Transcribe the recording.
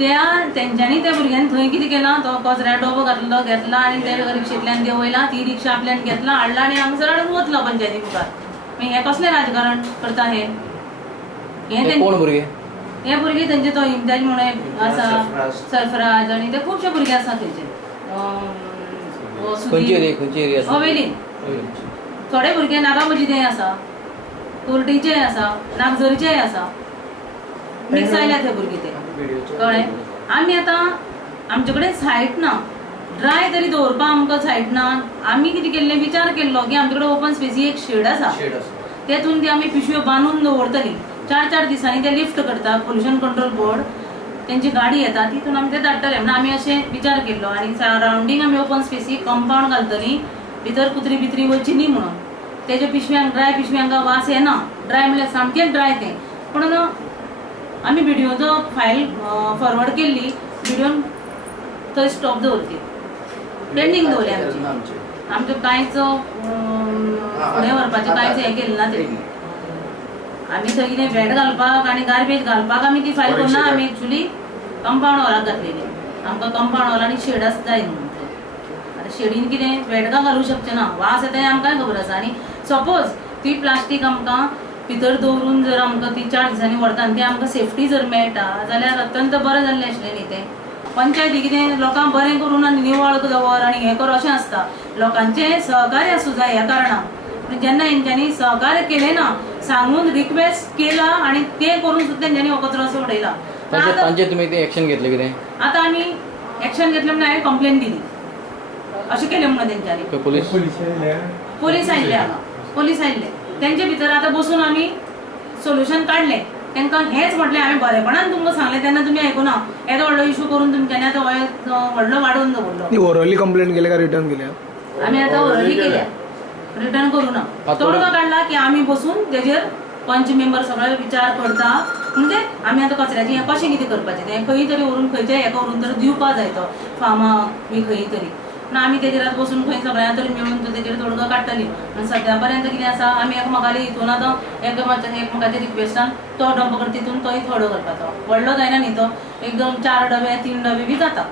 तेंच्यांनी त्या भुरग्यांनी थंय कितें केलां तो कचऱ्या डबो घेतला आनी ते रिक्षेंतल्यान देंवयला ती रिक्षा आपल्यान घेतला हाडला आनी हांगसर हाडून वतलो पंचायती मुखार मागीर हें कसलें राजकारण करता हे कोण भुरगे हे भुरगे तेंचे तो इम्तियाज म्हणून आसा सरफराज आनी ते खुबशे भुरगे आसा थंयचे हवेलीन थोडे भुरगे नागामजीदय आसा कुर्टीचेय आसा नागझरीचेय आसा मिक्स आयल्या ते भुरगे ते कळ्ळें आमी आतां आमचे कडेन सायट ना ड्राय तरी दवरपाक आमकां सायट ना आमी कितें केल्लें विचार केल्लो की आमचे कडेन ओपन स्पेसी एक शेड आसा तेतून ती आमी पिशव्यो बांदून दवरतली 4-4 दिसांनी ते लिफ्ट करता पोल्युशन कंट्रोल बोर्ड तेंची गाडी येता तितून आमी ते धाडटले म्हणून आमी अशें विचार केल्लो आनी सरावंडींग आमी ओपन स्पेसी कंपाउंड घालतली भितर कुत्री बित्री वयची न्ही म्हणून तेज्या पिशव्यांक ड्राय पिशव्यांक वास येना ड्राय म्हणल्यार सामकेंच ड्राय तें पूण आमी व्हिडिओचो फायल फॉरवर्ड केल्ली व्हिडिओन थंय स्टॉप दवरती पेंडींग दवरली आमचे कांयच फुडें व्हरपाचें कांयच हें केलें ना तें आमी थंय कितें वेट घालपाक आनी गार्बेज घालपाक आमी ती फायल करना आमी एक्चुली कंपाउंड हॉलाक घातलेली आमकां कंपाउंड हॉल आनी शेड आसता जाय म्हणून आतां शेडीन कितें वेटकां घालूंक शकचें ना वास येता हें आमकांय खबर आसा आनी सपोज ती प्लास्टीक आमकां भितर दवरून जर आमकां ती 4 दिसांनी व्हरता आनी ती आमकां सेफ्टी जर मेळटा जाल्यार अत्यंत बरें जाल्लें आसलें न्ही तें पंचायती कितें लोकांक बरें करून आनी निवळ दवर आनी हें कर अशें आसता लोकांचें सहकार्य आसूं जाय ह्या कारणान पूण जेन्ना हेंच्यांनी सहकार्य केलें ना सांगून रिक्वेस्ट केला आनी तें करून सुद्दां तेंच्यांनी हो कचरो असो उडयला तुमी ते एक्शन घेतलें कितें आतां आमी एक्शन घेतलें म्हणून हांवें कंप्लेन दिली अशें केलें म्हणून तेंच्यांनी पोलीस आयिल्ले तेंचे भितर आतां बसून आमी सोल्युशन काडलें तांकां हेच म्हटलें हांवें बरेपणान तुमकां सांगलें तेन्ना तुमी आयकुना येदो व्हडलो इशू करून तुमच्यांनी आतां व्हडलो वाडोवन दवरलो ओरली कंप्लेंट केल्या का रिटर्न केल्या आमी आतां ओरली केल्या रिटर्न करूना तोडगो काडला की आमी बसून तेजेर पंच मेंबर सगळे विचार करता म्हणजे आमी आतां कचऱ्याचें हें कशें कितें करपाचें तें खंय तरी व्हरून खंयच्याय हेका व्हरून तर दिवपा जाय तो फार्माक बी खंय तरी पूण आमी तेजेर आतां बसून खंय सगळ्यां तरी मेळून तेजेर तोडगो काडटली आनी सद्या पर्यंत कितें आसा आमी एकामेकाली हितून आतां एकामेकाच्या रिक्वेस्टान तो डंप करता तितून तोय थोडो करपाचो व्हडलो जायना न्ही तो एकदम 4 डबे 3 डबे बी जाता